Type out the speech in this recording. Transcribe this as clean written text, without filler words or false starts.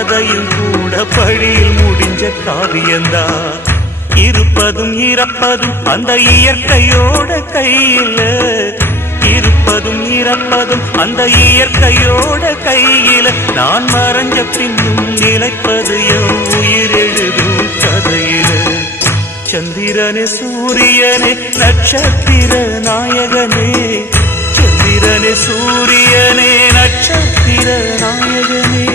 கதையில் கூட படியில் முடிஞ்ச காவியந்தான். இருப்பதும் இறப்பதும் அந்த இயற்கையோட கையில, இருப்பதும் இறப்பதும் அந்த இயற்கையோட கையில. நான் மறைஞ்ச பின்னும் நிலைப்பது என் உயிர் எழுதும் கதையில. சந்திரனே சூரியனே நட்சத்திர நாயகனே, சந்திரனே சூரியனே நட்சத்திர நாயகனே.